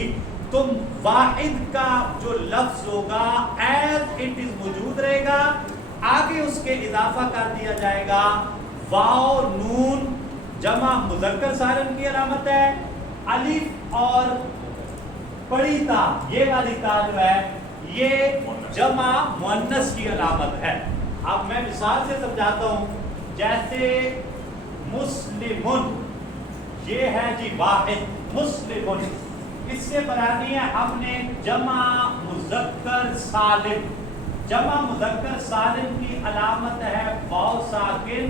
तो वाहिद का जो लफ्ज होगा एज इट इज मौजूद रहेगा, आगे उसके इजाफा कर दिया जाएगा वाव नून, जमा मुज़क्कर सालिम की अलामत है, अलिफ और बड़ी ता, ये वाली ता जो है ये जमा मुअन्नस की अलामत है। अब मैं मिसाल से समझाता हूं, जैसे मुस्लिमुन, ये है जी वाहिद, मुस्लिमुन, इससे बनानी है हमने जमा मुज़क्कर सालिम। जमा मुज़क्कर सालिम की अलामत है वाव साकिन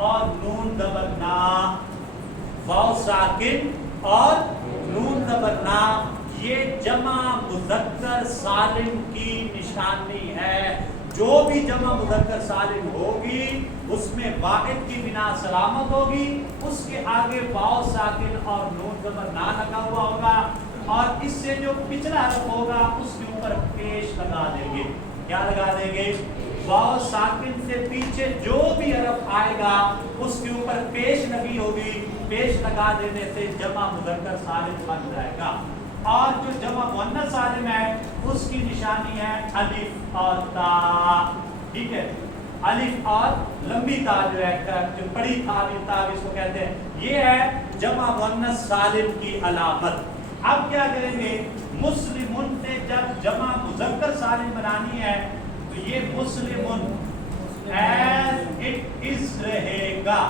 और नून दबर ना, वाव साकिन और नून दबर ना, ये जमा मुज़क्कर सालिम की निशानी है। जो भी जमा मुज़क्कर सालिम होगी उसमें वाहिद की बिना सलामत होगी, उसके आगे वाव साकिन और नून ज़बर ना लगा हुआ होगा, और इससे जो पिछला हरफ होगा उसके ऊपर पेश लगा देंगे। क्या लगा देंगे? वाव साकिन से पीछे जो भी हरफ आएगा उसके ऊपर पेश लगी होगी, पेश लगा देने से जमा मुज़क्कर सालिम बन जाएगा। और जो जमा मुअन्नस सालिम है उसकी निशानी है अलिफ और ता, ठीक है। अलिफ और लंबी ता जो है, जो बड़ी ता इसको कहते हैं, ये है जमा मुअन्नस सालिम की अलामत। अब क्या करेंगे? मुस्लिमुन से जब जमा मुज़क्कर सालिम बनानी है तो ये मुस्लिमुन एज इट इज रहेगा।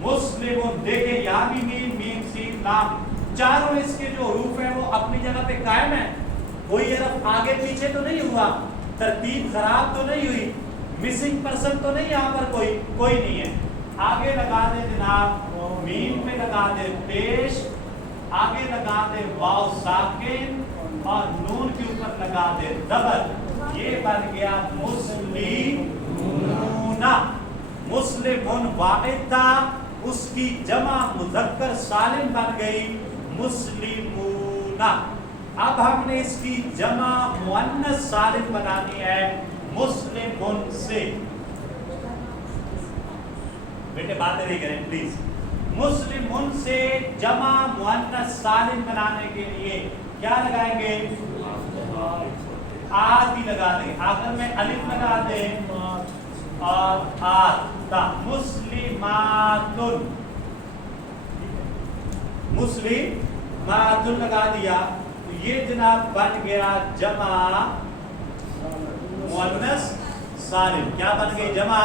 मुस्लिमुन, देखिए यहाँ भी मीम मीम सीन लाम, चारों इसके जो हरूफ है वो अपनी जगह पे कायम है, कोई हरफ आगे पीछे तो नहीं हुआ, तरतीब खराब तो नहीं हुई, मिसिंग पर्सन तो नहीं यहाँ पर कोई नहीं है। आगे लगा दे जनाब, मीम पे लगा दे पेश, आगे लगा दे वाव साकिन और नून के ऊपर लगा दे ज़बर, ये बन गया मुस्लिमूना। मुस्लिमुन वाहिद था, उसकी जमा मुज़क्कर सालिम बन गई मुस्लिमूना। अब हमने इसकी जमा मुअन्नस सालिम बनानी है मुस्लिमुन से। बेटे बातें नहीं करें प्लीज। मुस्लिमुन से जमा मुअन्नस सालिम बनाने के लिए क्या लगाएंगे? आ भी लगा देंगे, आखिर में अलिफ लगा दें और आता। मुस्लिमातुन, मुस्लिमातुन लगा दिया तो ये जनाब बन गया जमा मुअन्नस सालिम। क्या बन गई? जमा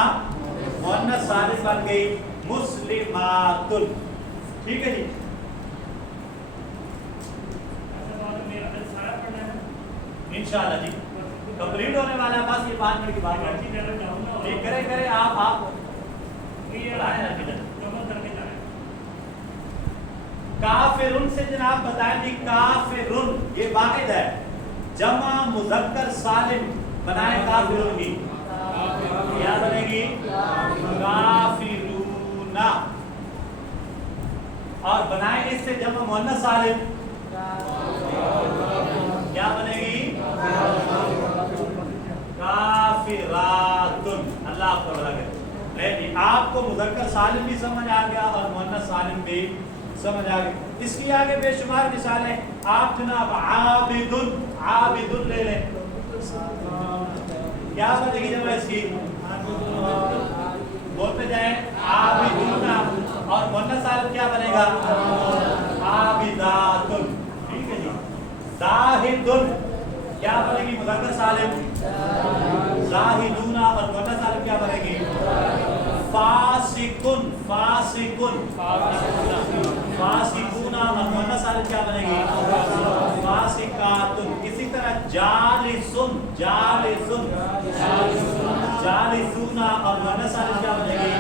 मुअन्नस सालिम बन गई मुस्लिमातुन, ठीक है जी। इंशाअल्लाह जी कंप्लीट होने वाला है, बस ये 5 मिनट की बात है। ठीक करें आप काफिरुन से जनाब बताएं जी, काफिरुन ये वाहिद है, जमा मुज़क्कर सालिम बनाए काफिरुन की, क्या बनेगी? काफिरूना। और बनाए इससे जमा मुअन्नस सालिम, क्या बनेगी? काफिरातुन। अल्लाह आपको भला करे। आपको मुज़क्कर सालिम भी समझ आ गया और मुअन्नस सालिम भी समझ आ गई। इसकी आगे बेशुमार मिसालें। आप जनाब आबिदुन ले लें, क्या बनेगी जमा इसकी? सालिम जाहिदूना, और मुअन्नस सालिम क्या बनेगी? फासिकुन, फासिकुन, फासिकूना, और मुअन्नस सालिम क्या बनेगी? फासिकातुन। इसी तरह जालिसुन, जालिसुन, जालिसूना, और मुअन्नस सालिम क्या बनेगी?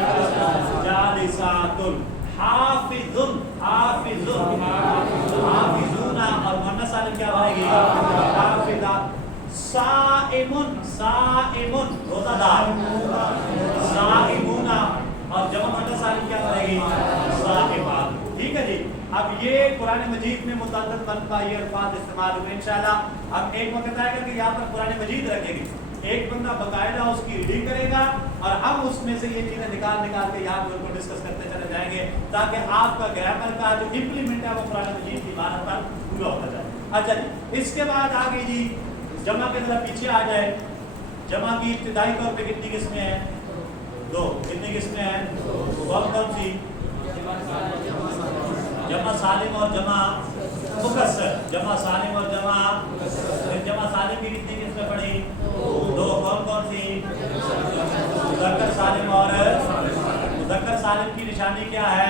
जालिसातुन। हाफिजुन, हाफिजुन, हाफिजूना, और मुअन्नस सालिम क्या बनेगी? हाफिजा। साइमुन, साइमुन, रोजादार, साइमुना, और जमा मुअन्नस सालिम क्या बनेगी? साइबात। ठीक है जी। अब ये कुरान मजीद में मुतअद्दिद मरतबा ये अल्फाज इस्तेमाल हुए। इंशाल्लाह हम एक वक्त आएगा कि यहाँ पर कुरान मजीद रखेंगे, एक बंदा बाकायदा उसकी रीडिंग करेगा और हम उसमें से ये चीज़ें निकाल के यहाँ पर उनको डिस्कस करते चले जाएंगे, ताकि आपका ग्रामर का जो इम्प्लीमेंट है वो कुरान मजीद की इबारत पर पूरा होता जाए। अच्छा जी, इसके बाद आगे जी जमा के तरफ पीछे आ जाए। जमा की इब्तिदाई तौर पे कितनी किस्में हैं? दो। कितनी किस्में हैं? कौन कौन सी? जमा सालिम और जमा मुकस्सर। जमा सालिम और जमा, जमा सालिम की कितनी किस्में पड़ी? दो। कौन कौन सी? मुज़क्कर सालिम और मुज़क्कर सालिम की निशानी क्या है?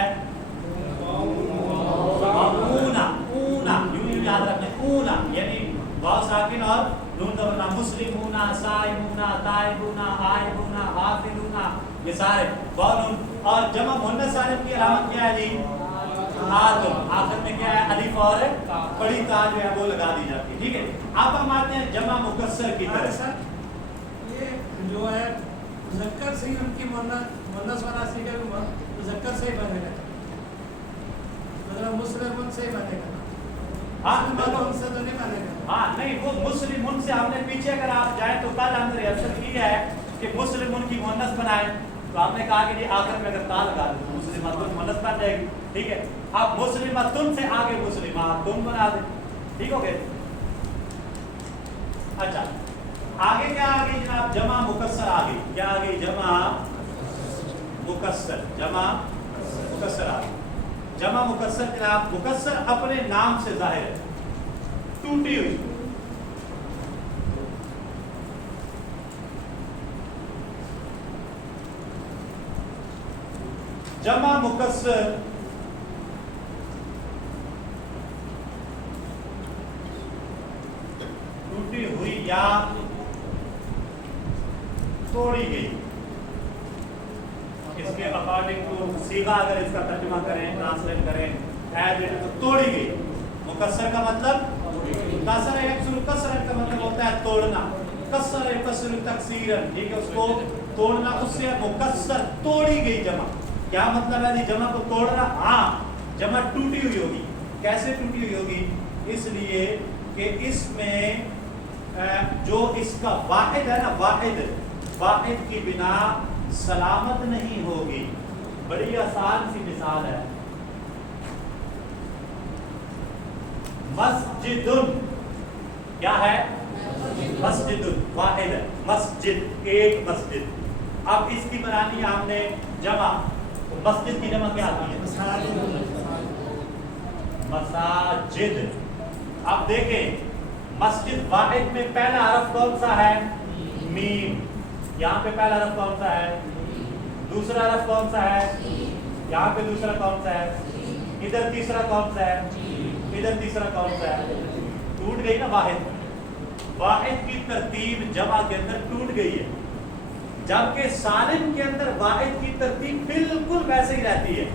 ऊना, ऊना, यूं याद रखना, ऊना यानी वाव साकिन और नून दबना। मुस्लिमूना, साइमूना, ताइबूना, आइबूना, हाफिलूना, ये सारे वाव नून। और जमा मुअन्नस सालिम की अलामत क्या है जी? आतुन। आखिर में क्या है? अलिफ और बड़ी ता जो है वो लगा दी जाती है। ठीक है। अब हम आते हैं जमा मुकस्सर की तरफ। ये जो है मुज़क्कर से ही उनकी मुअन्नस वाला सीगा भी मुज़क्कर से ही बनेगा, मतलब मुस्लिम से ही बनेगा। हाँ, उनसे तो नहीं बनेगा। हाँ नहीं, वो मुस्लिमुन से हमने पीछे अगर आप जाए तो कल हमने रिहर्सल की है कि मुस्लिमुन की मुअन्नस बनाए, तो आपने कहा कि जी आखिर में अगर ता लगा दो तो मुस्लिमातुन मुअन्नस बन जाएगी। ठीक है। अब मुस्लिमातुन से आगे मुस्लिमातुन बना दे। ठीक हो गए? अच्छा, आगे क्या आ गई जनाब? जमा मुकस्सर आ गई। क्या आ गई? जमा मुकस्सर। जमा मुकस्सर आ गई। जमा मुकस्सर जनाब, मुकस्सर अपने नाम से जाहिर है, टूटी हुई। जमा मुकस्सर टूटी हुई या तोड़ी गई। इसके अकॉर्डिंग टू सीगा अगर इसका तर्जुमा करें, ट्रांसलेट करें एज इट, तो तोड़ी गई। मुकस्सर का मतलब कसर यकसुर, कसरत का मतलब होता है तोड़ना। कसर यकसुर तकसीरन, ठीक है, उसको तोड़ना, उससे मुकस्सर तोड़ी गई जमा। क्या मतलब है? जमा को तोड़ना। हाँ, जमा टूटी हुई होगी। कैसे टूटी हुई होगी? इसलिए कि इसमें जो इसका वाहिद है ना, वाहिद की बिना सलामत नहीं होगी। बड़ी आसान सी मिसाल है, मस्जिदुन। क्या है? मस्जिदुन, वाहिद है, मस्जिद, एक मस्जिद। अब इसकी बनानी है हमने जमा। मस्जिद की जमा क्या आती है? मसाजिद। अब देखें, मस्जिद वाहिद में पहला हरफ कौन सा है? मीम। यहाँ पे पहला हरफ कौन सा है? दूसरा हरफ कौन सा है? यहाँ पे दूसरा कौन सा है? इधर तीसरा कौन सा है? इधर तीसरा कौन सा है? टूट गई ना वाहिद। वाहिद की तरतीब जमा के अंदर टूट गई है, जबकि सालिम के अंदर वाहिद की तरतीब बिल्कुल वैसे ही रहती है।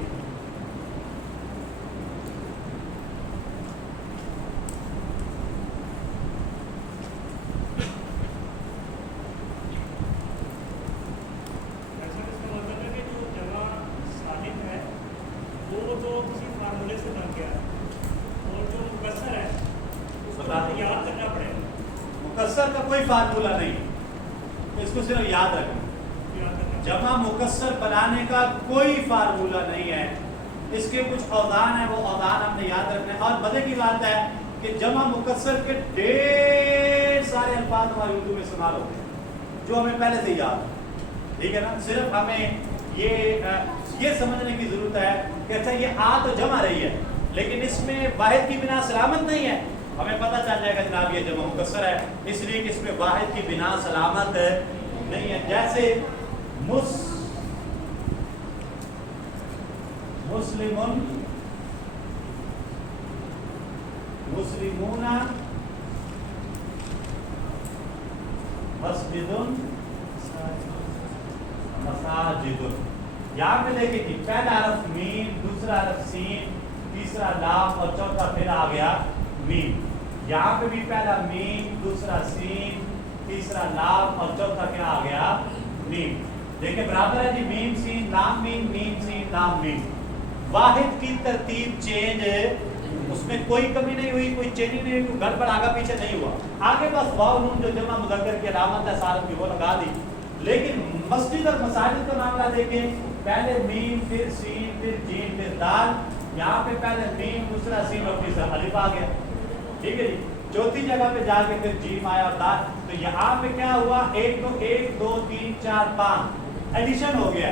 मुकस्सर का कोई फार्मूला नहीं, इसको सिर्फ याद रखना। जमा मुकस्सर बनाने का कोई फार्मूला नहीं है, इसके कुछ औज़ान है, वो औज़ान हमने याद रखने। और मजे की बात है कि जमा मुकस्सर के ढेर सारे अल्फाज हमारे उर्दू में इस्तेमाल होते हैं जो हमें पहले से याद है। ठीक है ना? सिर्फ हमें ये समझने की जरूरत है कि अच्छा ये आ तो जमा रही है, लेकिन इसमें वाहिद की बिना सलामत नहीं है, हमें पता चल जाएगा जनाब ये जमा मुकस्सर है, इसलिए कि इसमें वाहिद की बिना सलामत नहीं है। जैसे मुस्लिमुन, मुस्लिमूना, मस्जिदुन, मसाजिदुन। यहाँ पे देखिए कि पहला हरफ मीम, दूसरा हरफ सीन, तीसरा लाम और चौथा फिर आ गया मीम। यहाँ पे भी पहला मीम, दूसरा सीन, तीसरा लाम और चौथा क्या आ गया मीम। देखिए बराबर है जी, मीम सीन लाम मीम, मीम सीन लाम मीम। वाहिद की तरतीब चेंज, उसमें कोई कमी नहीं हुई, कोई चेंजिंग नहीं हुई, कोई गड़बड़ आगे पीछे नहीं हुआ। आगे बस वाव नून जो जमा मुज़क्कर की अलामत है सारफ की वो लगा दी। लेकिन मस्जिद और मसाजिद का मामला देखें, पहले मीम फिर सीन फिर जीम फिर दाल। यहाँ पे पहले मीम, दूसरा सीन और तीसरा अलिफ आ गया, ठीक है जी। चौथी जगह पे जाके फिर जीम आया और दाल। तो यहाँ पे क्या हुआ, 1 2 3 4 5 एडिशन हो गया,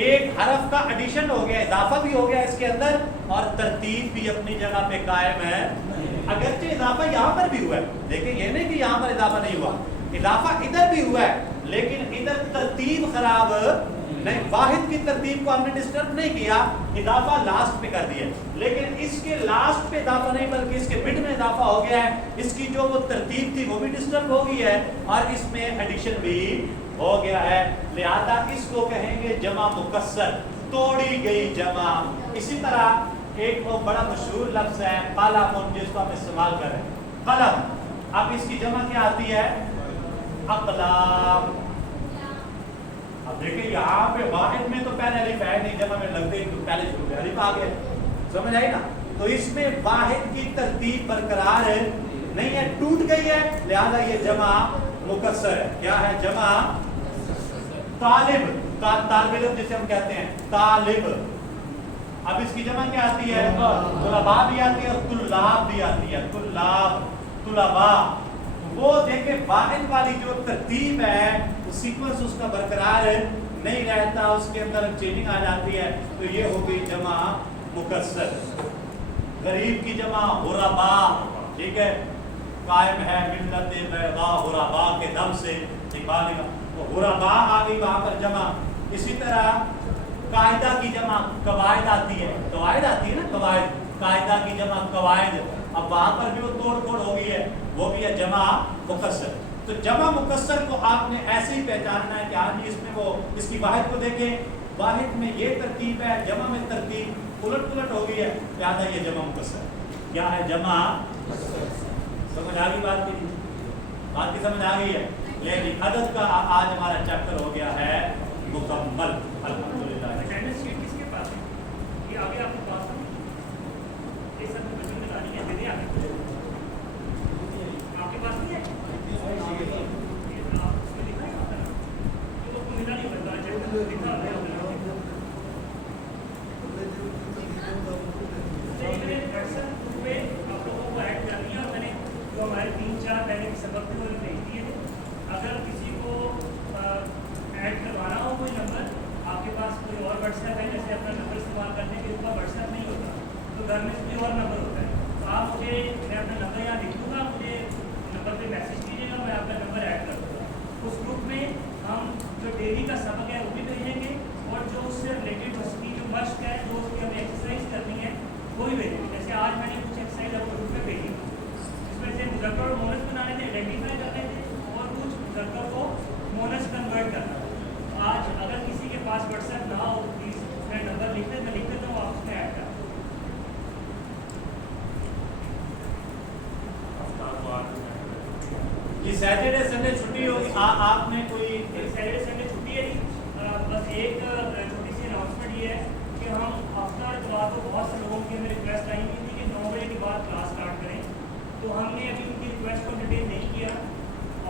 एक हरफ का एडिशन हो गया, इजाफा भी हो गया इसके अंदर और तरतीब भी अपनी जगह पे कायम है। अगरचे इजाफा यहाँ पर भी हुआ है, देखिए ये नहीं कि यहाँ पर इजाफा नहीं हुआ, इजाफा इधर भी हुआ है, लेकिन इधर तरतीब खराब नहीं, वाहिद की तरतीब को हमने डिस्टर्ब नहीं किया, इजाफा लास्ट पे कर दिया। लेकिन इसके लास्ट पे इजाफा नहीं बल्कि इसके मिड में इजाफा हो गया है, इसकी जो वो तरतीब थी वो भी डिस्टर्ब हो गई है और इसमें एडिशन भी हो गया है, लिहाजा इसको कहेंगे जमा मुकस्सर, तोड़ी गई जमा। इसी तरह एक वो बड़ा मशहूर लफ्ज है कलम, जिसको हम इस्तेमाल कर रहे हैं कलम। अब इसकी जमा क्या आती है, अक़लाम। अब देखिए यहाँ पे वाहिद में तो पहले अलिफ है नहीं, जमा में लगते ही तो पहले शुरू में अलिफ आ गया, समझ आई ना। तो इसमें वाहिद की तरतीब बरकरार नहीं है, टूट गई है, लिहाजा ये जमा मुकस्सर है। क्या है जमा, तालिब का, तालिब इल्म जिसे हम कहते हैं तालिब। अब इसकी जमा क्या आती है, तुलबा भी आती है और तुल्लाब भी आती है, तुल्लाब तुलबा। वो देखे वाहिद वाली जो तरतीब है, सीक्वेंस उसका बरकरार नहीं रहता, उसके अंदर चेंजिंग आ जाती है, तो ये हो गई जमा मुकस्सर। गरीब की जमा हुरबा, ठीक है, कायम है मिल्लत बैदा हुरबा के दम से निकालेगा, तो हुरबा आ गई वहां पर जमा। इसी तरह कायदा की जमा कवायद आती है, कवायद आती है ना, कवायद, कायदा की जमा कवायद। अब वहां पर भी वो तोड़ फोड़ हो गई है, वो भी है जमा मुकस्सर। तो जमा मुकस्सर को आपने ऐसे ही पहचानना है कि हाँ जी इसमें वो, इसकी वाहिद को देखें, वाहिद में ये तरतीब है, जमा में तरतीब उलट पुलट हो गई है, लिहाजा ये जमा मुकस्सर। क्या है जमा, समझ आ गई बात की, बात की समझ आ गई है। लेकिन अदद का आज हमारा चैप्टर हो गया है मुकम्मल, अल्हम्दुलिल्लाह। अटेंडेंस शीट किसके पास है, ये आगे आपके पास है, ये सब बच्चों ने लानी है, दे आगे आपके पास नहीं है, ये आप उसमें लिखा है आपका, तो आपको मिला नहीं होगा, अटेंडेंस लिखा होगा व्हाट्सएप ग्रुप पे आप लोगों को ऐड कर दिया, मैंने जो हमारे 3-4 पहले के सबक थे वो भेज दिए थे। अगर किसी को ऐड करवाना हो कोई नंबर, आपके पास कोई और व्हाट्सएप है, जैसे अपना नंबर इस्तेमाल करने के ऊपर व्हाट्सएप नहीं होता, तो घर में कोई और नंबर होता है, तो आप मुझे, मैं अपना नंबर यहाँ लिख दूँगा, मुझे नंबर पे मैसेज कीजिएगा, मैं आपका नंबर ऐड कर दूँगा। उस ग्रुप में हम जो डेली का सबक है वो भी भेजेंगे और जो उससे रिलेटेड उसकी जो मश्क है, जो उसकी हमें एक्सरसाइज करनी है वो भी भेजेंगे। जैसे आज मैंने कुछ एक्सरसाइज आपको ग्रुप में भेजी, इसमें से मुज़क्कर और मोनस बनाने थे, आइडेंटिफाई करने थे, और कुछ मुज़क्कर को मोनस कन्वर्ट करना। तो आज अगर किसी के पास व्हाट्सएप ना हो, प्लीज़ उसमें नंबर लिख दें, मैं लिख देता हूँ, आप उसमें ऐड कर। ये सैटरडे संडे छुट्टी होगी, आपने कोई सैटरडे संडे छुट्टी है नहीं, बस एक छोटी सी अनाउंसमेंट ये है कि हम हफ्ता इतवार को बहुत से लोगों की हमें रिक्वेस्ट आई हुई थी कि 9 बजे के बाद क्लास स्टार्ट करें, तो हमने अभी उनकी रिक्वेस्ट को डिटेल नहीं किया,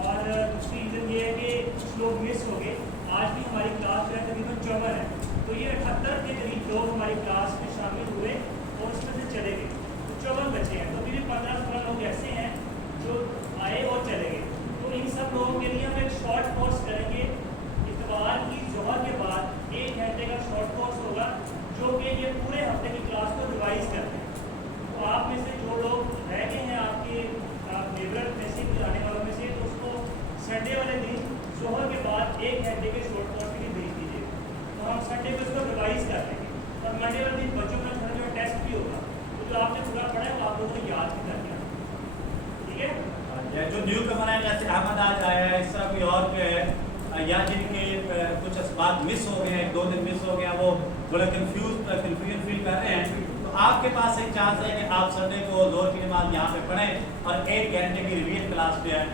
और दूसरी रीज़न ये है कि कुछ लोग मिस हो गए। आज भी हमारी क्लास जो है तकरीबन 54 है, तो ये 78 के करीब लोग हमारी क्लास में शामिल हुए और उसमें से चले गए, तो 54 बचे हैं, तो फिर 15-16 लोग ऐसे हैं जो आए और चले गए। तो इन सब लोगों के लिए हम एक शॉर्ट कोर्स करेंगे, इतवार की जोहर के बाद 1 घंटे का शॉर्ट कोर्स होगा, जो कि ये पूरे हफ्ते की क्लास को रिवाइज करते हैं। तो आप में से जो लोग रह गए हैं, आपके یا جن کے کچھ اسباب مس ہو گئے ہیں، 2 دن مس ہو گیا، وہ تھوڑا کنفیوژن فیل کر رہے ہیں، تو آپ کے پاس ایک چانس ہے کہ آپ سنڈے کو ظہر کی نماز یہاں پہ پڑھیں اور 1 گھنٹے کی ریویژن کلاس جو ہے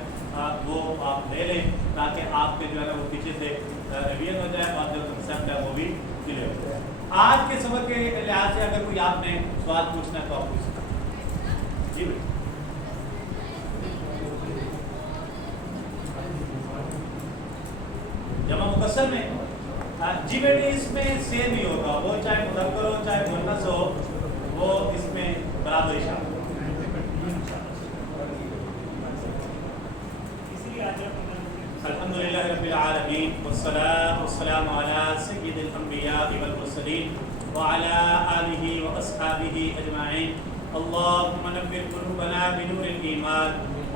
وہ آپ لے لیں، تاکہ آپ کے جو ہے وہ پیچھے سے ریویژن ہو جائے اور جو کنسیپٹ ہے وہ بھی کلیئر ہو جائے۔ آج کے سبق کے لحاظ سے اگر کوئی آپ نے سوال پوچھنا ہے تو آپ پوچھ سکتے ہیں۔ جی بھائی جمع مکسر میں جی بیٹی اس میں سیم ہی ہوگا، وہ چاہے مذکر ہو چاہے مؤنث ہو، وہ اس میں برابر ہی شامل ہوگا۔ الحمدللہ رب العالمین والصلاة والسلام علی سید الانبیاء والمرسلین وعلی آلہ واصحابہ اجمعین۔ اللہم نور قلوبنا بنور الایمان،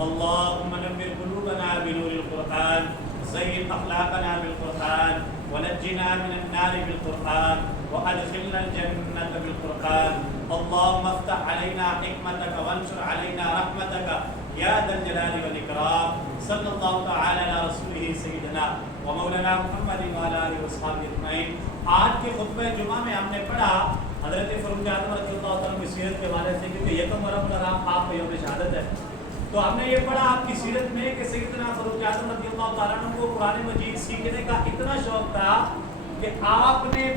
اللہم نور قلوبنا بنور القرآن، زین اخلاقنا بالقرآن، ونجنا من النار بالقرآن، وادخلنا الجنة بالقرآن۔ اللہم افتح علینا حکمتک وانشر علینا رحمتک یا ذا الجلال والاکرام۔ صلی اللہ تعالی علی رسولہ سیدنا و مولانا محمد وعلی آلہ وصحبہ اجمعین۔ آج کے خطبہ جمعہ میں ہم نے پڑھا حضرت فاروق اعظم رضی اللہ عنہ کی سیرت کے حوالے سے، کیونکہ یکم ربیع الاول آپ کا یوم شہادت ہے، تو ہم نے یہ پڑھا آپ کی سیرت میں کہ سیدنا فاروق اعظم رضی اللہ تعالیٰ عنہ کو قرآن مجید سیکھنے کا اتنا شوق تھا کہ آپ نے